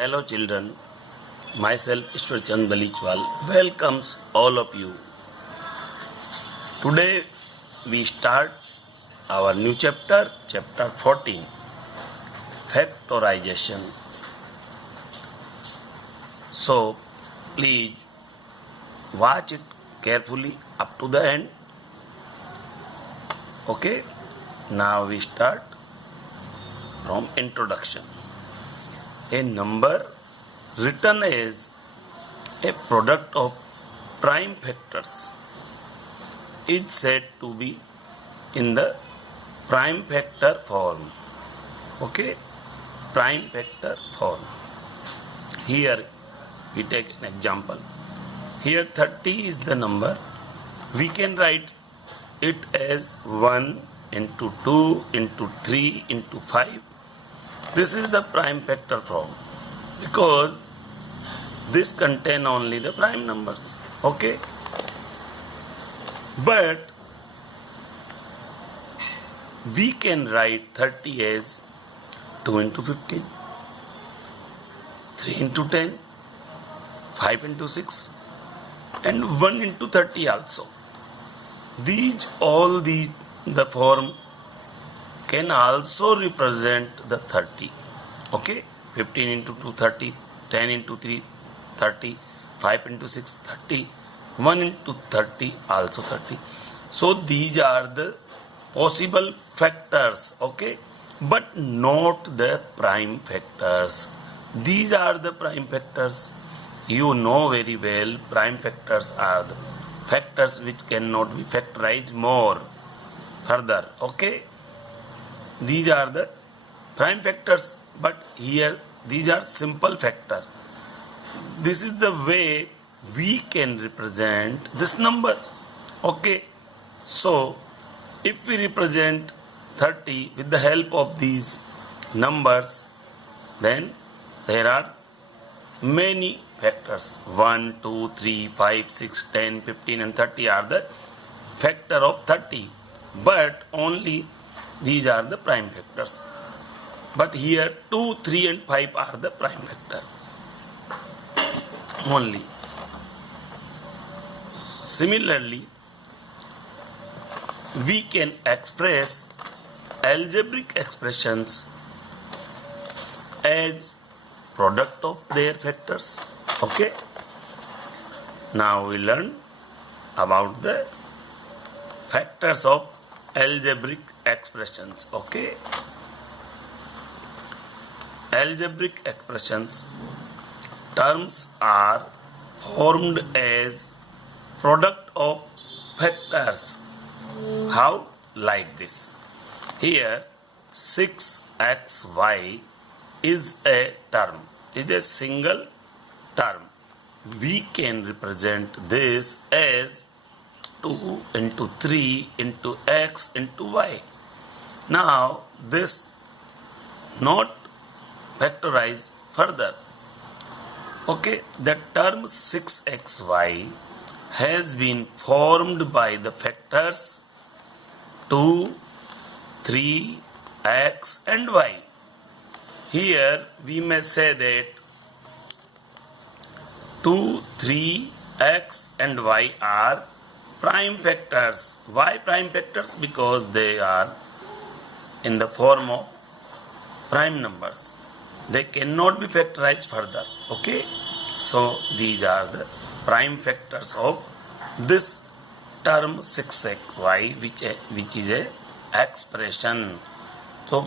Hello children, myself Ishwar Chand Balichwal welcomes all of you. Today we start our new chapter, chapter 14, factorization. So please watch it carefully up to the end. Okay, now we start from introduction. A number written as a product of prime factors is said to be in the prime factor form. Okay, prime factor form. Here we take an example. Here 30 is the number. We can write it as 1 into 2 into 3 into 5. This is the prime factor form because this contain only the prime numbers. Okay, but we can write 30 as 2 into 15, 3 into 10, 5 into 6 and 1 into 30 also. The form can also represent the 30. Okay, 15 into 2 30, 10 into 3 30, 5 into 6 30, 1 into 30 also 30. So these are the possible factors, okay, but not the prime factors. These are the prime factors. You know very well prime factors are the factors which cannot be factorized more further. Okay, these are the prime factors, but here these are simple factor. This is the way we can represent this number. Okay, so if we represent 30 with the help of these numbers, then there are many factors. 1, 2, 3, 5, 6, 10, 15 and 30 are the factor of 30, but only these are the prime factors. But here 2, 3 and 5 are the prime factor only. Similarly, we can express algebraic expressions as product of their factors. Okay, now we learn about the factors of algebraic expressions. Okay, algebraic expressions terms are formed as product of factors. How? Like this. Here 6xy is a term, is a single term. We can represent this as 2 into 3 into x into y. Now this not factorized further. Okay, the term 6xy has been formed by the factors 2, 3, x and y. Here we may say that 2, 3, x and y are prime factors. Why prime factors? Because they are in the form of prime numbers. They cannot be factorized further. Okay, so these are the prime factors of this term 6xy, which is a expression. So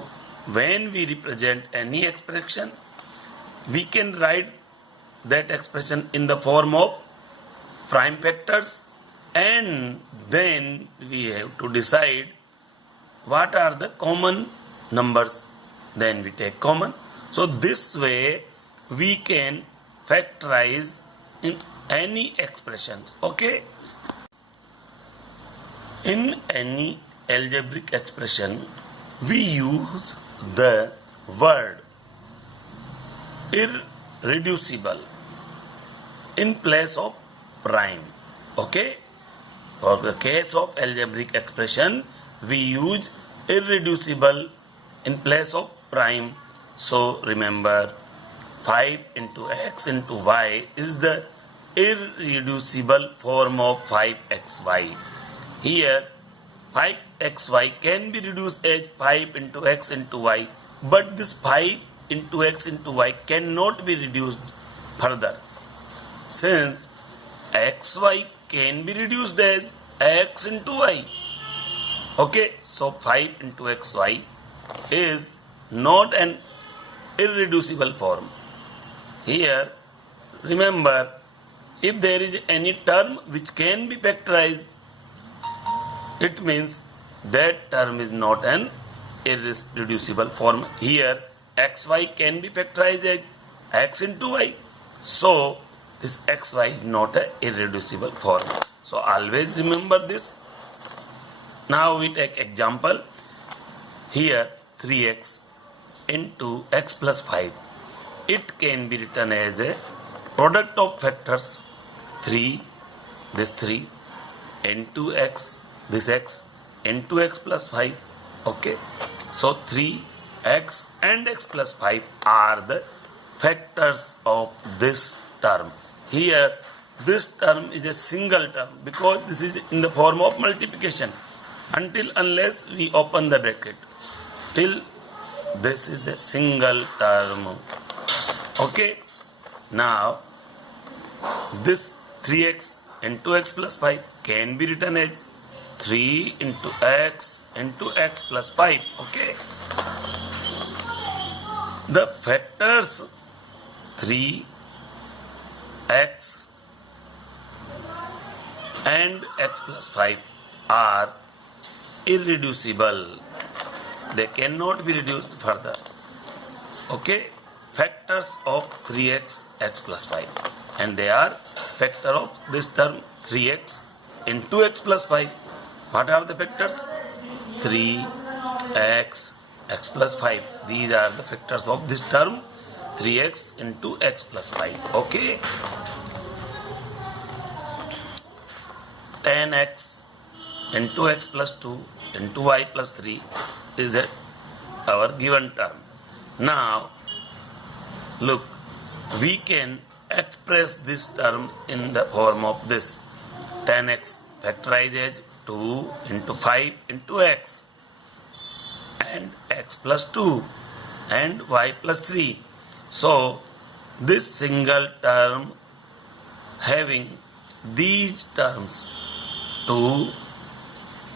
when we represent any expression, we can write that expression in the form of prime factors, and then we have to decide what are the common numbers. Then we take common. So this way we can factorize in any expressions. Okay, in any algebraic expression we use the word irreducible in place of prime. Okay, for the case of algebraic expression we use irreducible in place of prime. So remember 5 into x into y is the irreducible form of 5xy. Here 5xy can be reduced as 5 into x into y, but this 5 into x into y cannot be reduced further, since xy can be reduced as x into y. Okay, so 5 into xy is not an irreducible form. Here, remember, if there is any term which can be factorized, it means that term is not an irreducible form. Here, xy can be factorized as x into y. So, this xy is not an irreducible form. So, always remember this. Now, we take example. Here, 3x into x plus 5. It can be written as a product of factors 3, this 3, into x, this x, into x plus 5. Okay. So 3x and x plus 5 are the factors of this term. Here, this term is a single term because this is in the form of multiplication. Unless we open the bracket. Till this is a single term. Okay. Now, this 3x into x plus 5 can be written as 3 into x plus 5. Okay. The factors 3x and x plus 5 are irreducible. They cannot be reduced further. Okay. Factors of 3x, x plus 5. And they are factor of this term 3x into x plus 5. What are the factors? 3x, x plus 5. These are the factors of this term 3x into x plus 5. Okay. 10x into x plus 2 into y plus 3 is our given term. Now, look, we can express this term in the form of this 10x factorized as 2 into 5 into x and x plus 2 and y plus 3. So, this single term having these terms 2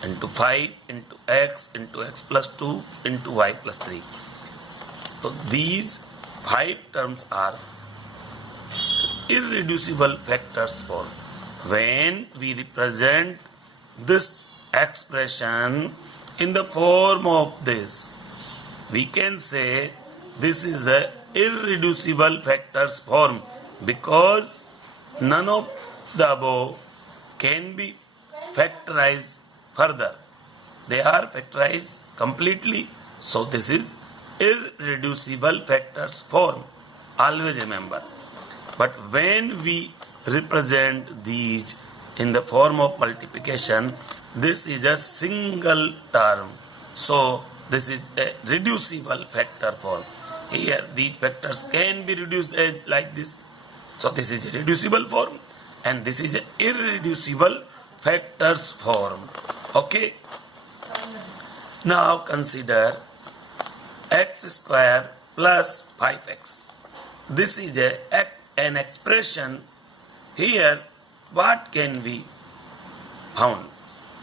into 5 into x plus 2 into y plus 3. So these 5 terms are irreducible factors for when we represent this expression in the form of this. We can say this is a irreducible factors form because none of the above can be factorized further. They are factorized completely. So this is irreducible factors form. Always remember. But when we represent these in the form of multiplication, this is a single term. So this is a reducible factor form. Here these factors can be reduced as like this. So this is a reducible form and this is an irreducible factors form. Okay. Now consider x square plus 5x. This is an expression. Here what can we found?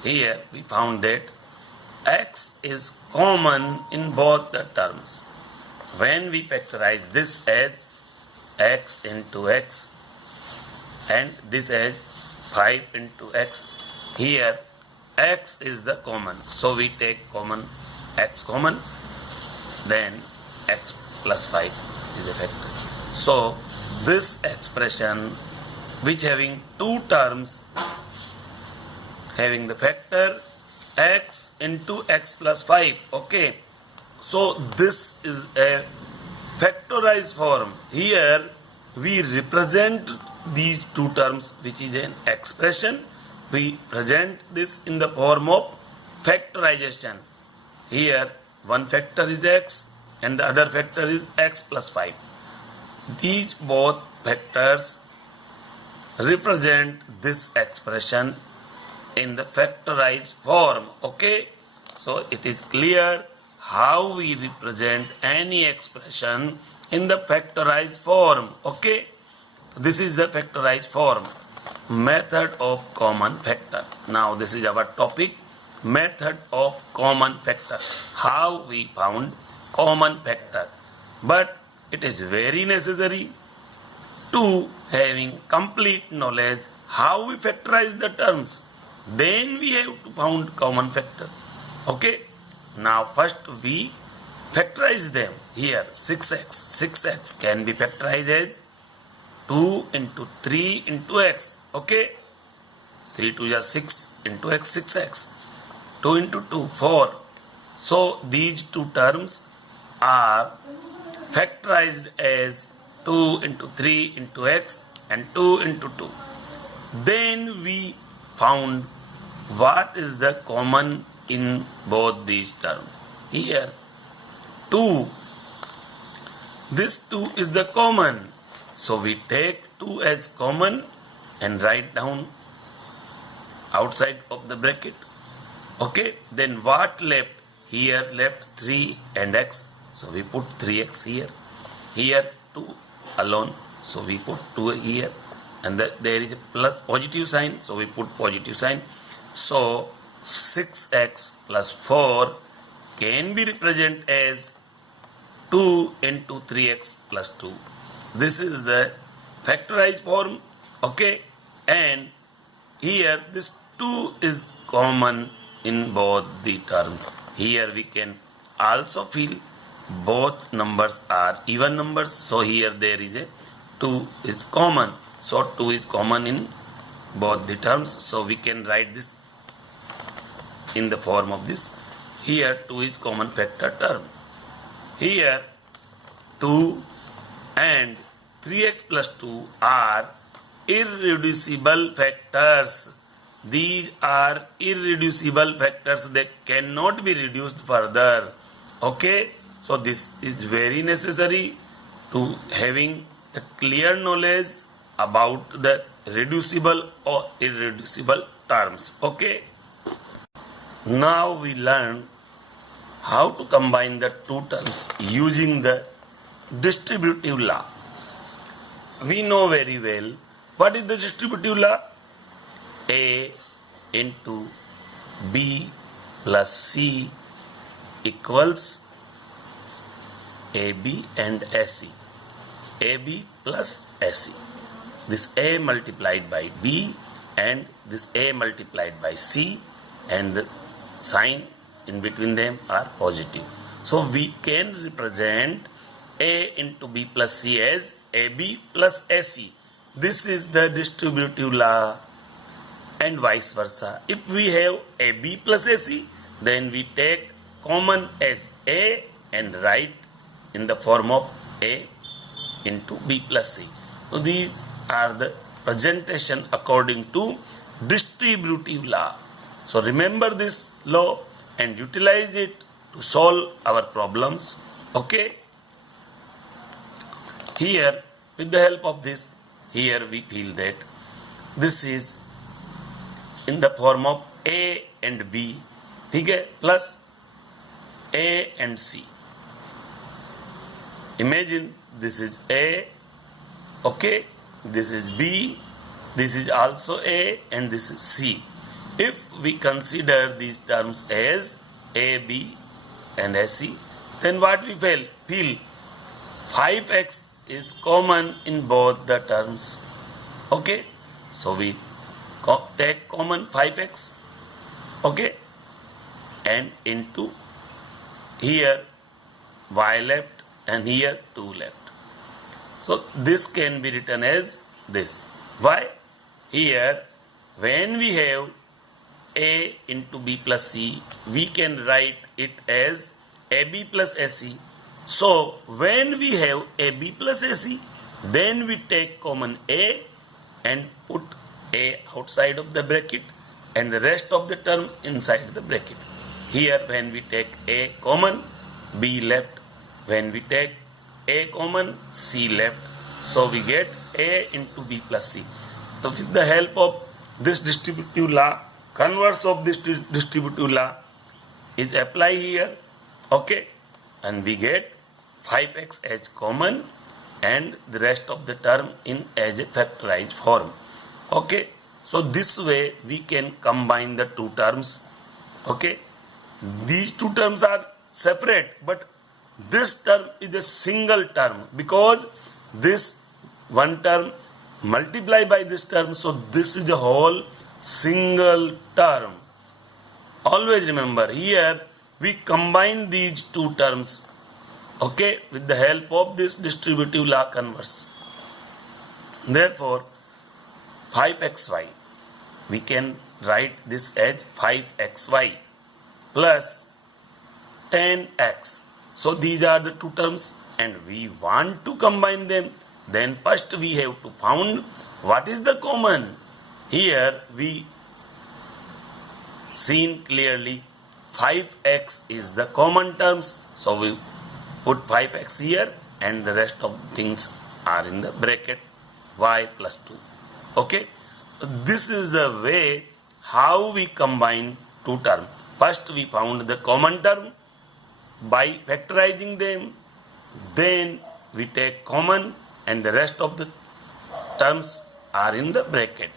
Here we found that x is common in both the terms. When we factorize this as x into x and this as 5 into x, here x is the common. So we take x common, then x plus 5 is a factor. So this expression which having two terms having the factor x into x plus 5. Okay. So this is a factorized form. Here we represent these two terms which is an expression. We present this in the form of factorization. Here one factor is x and the other factor is x plus 5. These both factors represent this expression in the factorized form. Okay, so it is clear how we represent any expression in the factorized form. Okay, this is the factorized form. Method of common factor. Now this is our topic, method of common factor. How we found common factor. But it is very necessary to having complete knowledge how we factorize the terms. Then we have to found common factor. Okay. Now first we factorize them. Here 6x can be factorized as 2 into 3 into x. Okay. 3 2 is 6 into x, 6x. 2 into 2, 4. So these two terms are factorized as 2 into 3 into x and 2 into 2. Then we found what is the common in both these terms. Here 2. This 2 is the common. So we take 2 as common and write down outside of the bracket. Okay, then what left? Here left 3 and x. So we put 3x here. Here 2 alone. So we put 2 here. And there is a plus positive sign. So we put positive sign. So 6x plus 4 can be represented as 2 into 3x plus 2. This is the factorized form. Okay. And here this 2 is common in both the terms. Here we can also feel both numbers are even numbers. So here there is a 2 is common. So 2 is common in both the terms. So we can write this in the form of this. Here 2 is common factor term. Here 2 and 3x plus 2 are irreducible factors. These are irreducible factors. They cannot be reduced further. Okay. So this is very necessary to having a clear knowledge about the reducible or irreducible terms. Okay. Now we learn how to combine the two terms using the distributive law. We know very well what is the distributive law. A into B plus C equals AB and AC. AB plus AC. This A multiplied by B and this A multiplied by C, and the sign in between them are positive. So we can represent A into B plus C as AB plus AC. This is the distributive law. And vice versa. If we have AB plus AC, then we take common as A and write in the form of A into B plus C. So these are the presentation according to distributive law. So remember this law and utilize it to solve our problems. Okay. Here, with the help of this, here we feel that this is in the form of A and B, okay, plus A and C. Imagine this is A, okay, this is B, this is also A, and this is C. If we consider these terms as A, B and AC, then what we feel 5x is common in both the terms. Okay, so we take common 5x, okay, and into here y left and here 2 left. So this can be written as this. Why? Here when we have A into B plus C, we can write it as AB plus AC. So when we have AB plus AC, then we take common A and put A outside of the bracket and the rest of the term inside the bracket. Here when we take A common, B left. When we take A common, C left. So we get A into B plus C. So with the help of this distributive law, converse of this distributive law is apply here, okay, and we get 5x as common and the rest of the term in as a factorized form, okay. So this way we can combine the two terms, okay. These two terms are separate, but this term is a single term because this one term multiply by this term, so this is a whole single term. Always remember, here we combine these two terms, okay, with the help of this distributive law converse. Therefore 5xy, we can write this as 5xy plus 10x. So these are the two terms and we want to combine them. Then first we have to find what is the common. Here we seen clearly 5x is the common terms. So we put 5x here and the rest of things are in the bracket y plus 2. Okay. This is a way how we combine two terms. First we found the common term by factorizing them. Then we take common and the rest of the terms are in the bracket.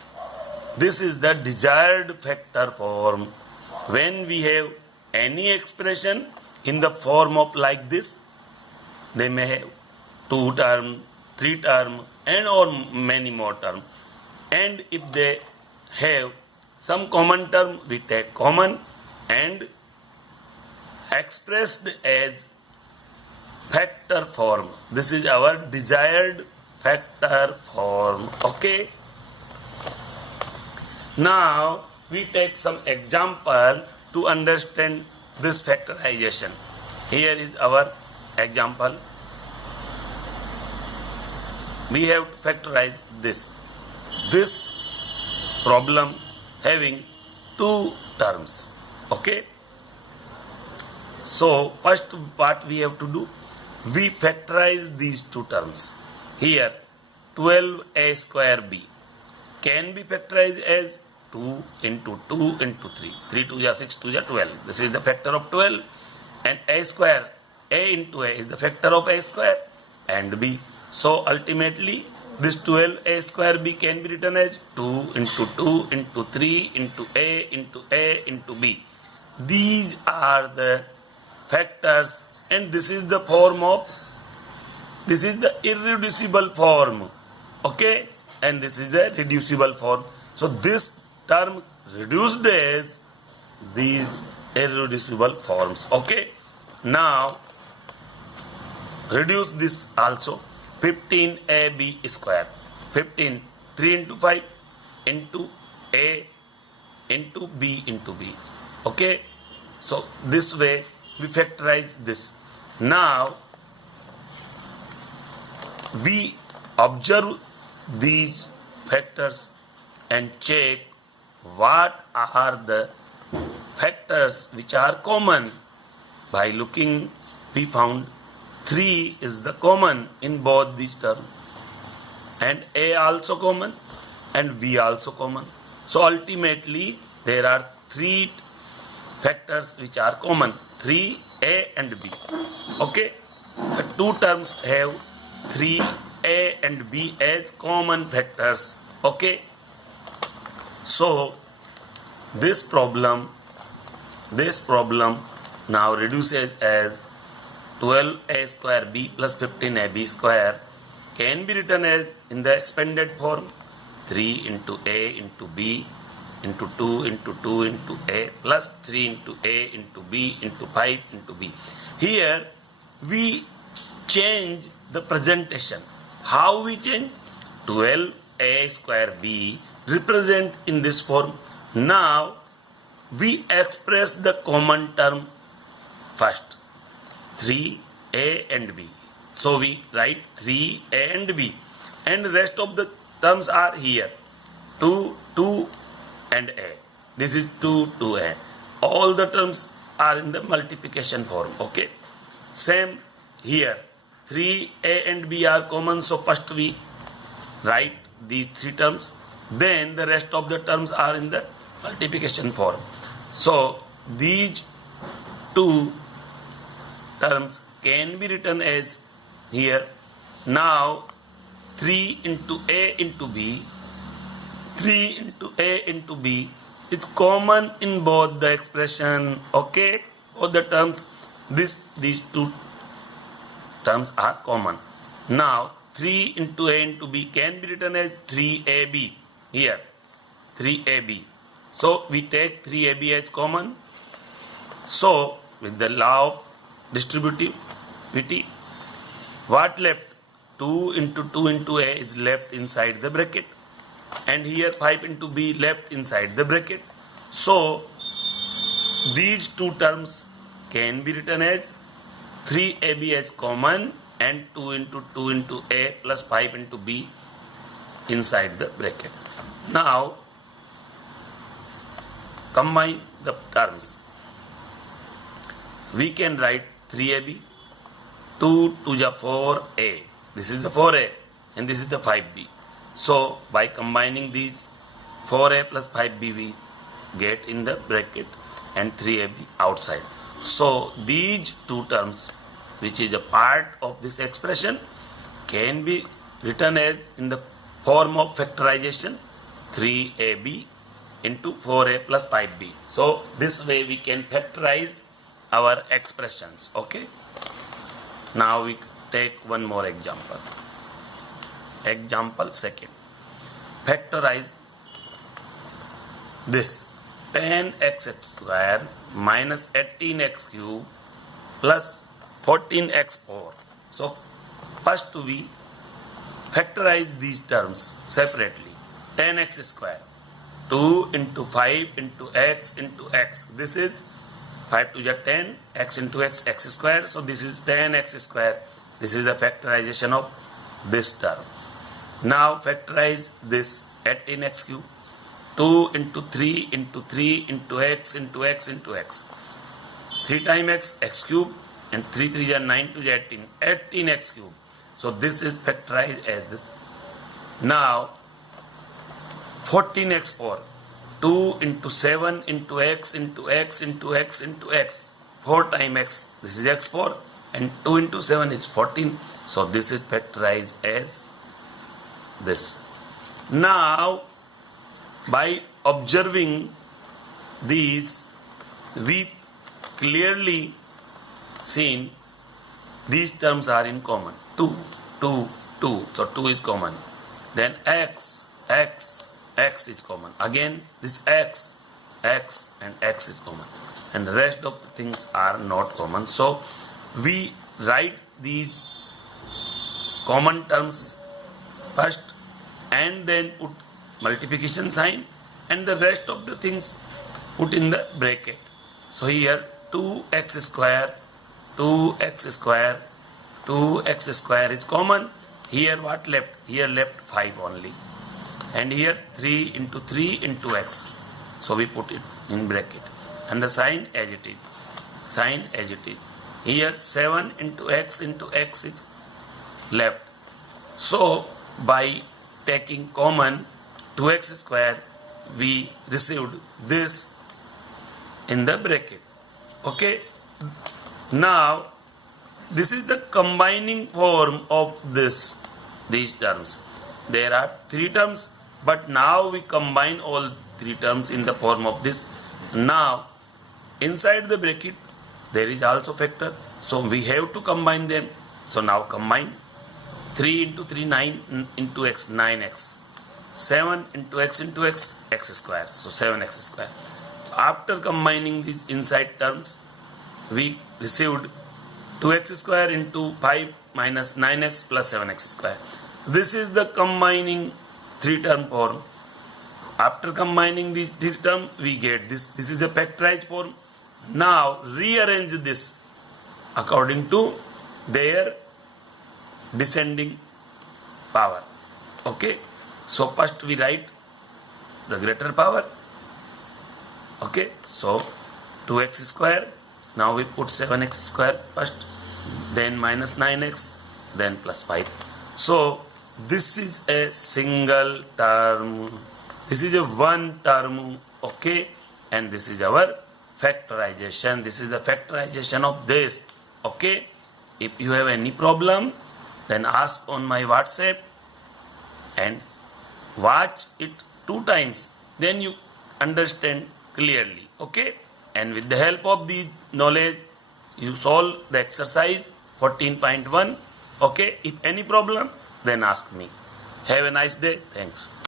This is the desired factor form. When we have any expression in the form of like this, they may have 2 term, 3 term and or many more term. And if they have some common term, we take common and expressed as factor form. This is our desired factor form. Okay. Now we take some example to understand this factorization. Here is our example. We have to factorize this. This problem having 2 terms. Okay. So first what we have to do, we factorize these 2 terms. Here 12a square b can be factorized as 2 into 2 into 3. 3 2 is 6, 2 is 12. This is the factor of 12. And a square, a into a is the factor of a square and b. So ultimately this 12a square b can be written as 2 into 2 into 3 into a into b. These are the factors and this is the form of, this is the irreducible form. Okay, and this is the reducible form. So this term reduced as these irreducible forms. Okay, now reduce this also. 15ab square, 15, 3 into 5 into a into b into b. Okay, so this way we factorize this. Now we observe these factors and check what are the factors which are common. By looking, we found 3 is the common in both these terms and a also common and b also common. So ultimately there are 3 factors which are common, 3 a and b. Okay, the 2 terms have 3 a and b as common factors. Okay, so this problem now reduces as 12a square b plus 15ab square can be written as in the expanded form 3 into a into b into 2 into 2 into a plus 3 into a into b into 5 into b. Here we change the presentation. How we change? 12a square b represent in this form. Now we express the common term first, 3a and b. So we write 3a and b and the rest of the terms are here, 2 and a. This is 2a. All the terms are in the multiplication form. Okay, same here, 3a and b are common, so first we write these three terms, then the rest of the terms are in the multiplication form. So these two terms can be written as here. Now 3 into a into b, 3 into a into b is common in both the expression. Okay, both the terms, these two terms are common. Now 3 into a into b can be written as 3ab here, 3ab. So we take 3ab as common. So with the law of distributivity, what left? 2 into 2 into a is left inside the bracket, and here 5 into b left inside the bracket. So these two terms can be written as 3ab as common and 2 into 2 into a plus 5 into b inside the bracket. Now combine the terms. We can write 3ab, 2 to the 4a. This is the 4a and this is the 5b. So by combining these 4a plus 5b we get in the bracket and 3ab outside. So these two terms, which is a part of this expression, can be written as in the form of factorization 3ab into 4a plus 5b. So this way we can factorize our expressions. Okay. Now we take one more example. Example second. Factorize this 10x square minus 18x cube plus 14x4. So first we factorize these terms separately. 10x square, 2 into 5 into x into x. This is 5 to the 10, x into x, x square. So this is 10x square. This is the factorization of this term. Now factorize this 18x cube. 2 into 3 into 3 into x into x into x. 3 times x, x cube, and 3 3 is 9 to the 18, 18x cube. So this is factorized as this. Now 14x4. 2 into 7 into x into x into x into x. 4 times x. This is x4. And 2 into 7 is 14. So this is factorized as this. Now by observing these, we clearly seen these terms are in common. 2, 2, 2. So 2 is common. Then x, x, x is common. Again this x, x and x is common. And the rest of the things are not common. So we write these common terms first and then put multiplication sign, and the rest of the things put in the bracket. So here 2x square, 2x square, 2x square is common. Here what left? Here left 5 only. And here 3 into 3 into x. So we put it in bracket. And the sign as it is. Sign as it is. Here 7 into x is left. So by taking common 2x square, we received this in the bracket. Okay. Now this is the combining form of these terms. There are 3 terms, but now we combine all 3 terms in the form of this. Now inside the bracket there is also factor, so we have to combine them. So now combine 3 into 3, 9 into x, 9x. 7 into x, x square. So 7x square. After combining these inside terms, we received 2x square into 5 minus 9x plus 7x square. This is the combining 3 term form. After combining these 3 terms, we get this. This is the factorized form. Now rearrange this according to their descending power. Okay. So first we write the greater power. Okay. So 2x square. Now we put 7x square first, then minus 9x, then plus 5. So this is a single term, this is a one term, okay, and this is our factorization. This is the factorization of this, okay. If you have any problem, then ask on my WhatsApp and watch it 2 times, then you understand clearly, okay. And with the help of the knowledge, you solve the exercise 14.1, okay. If any problem, then ask me. Have a nice day. Thanks.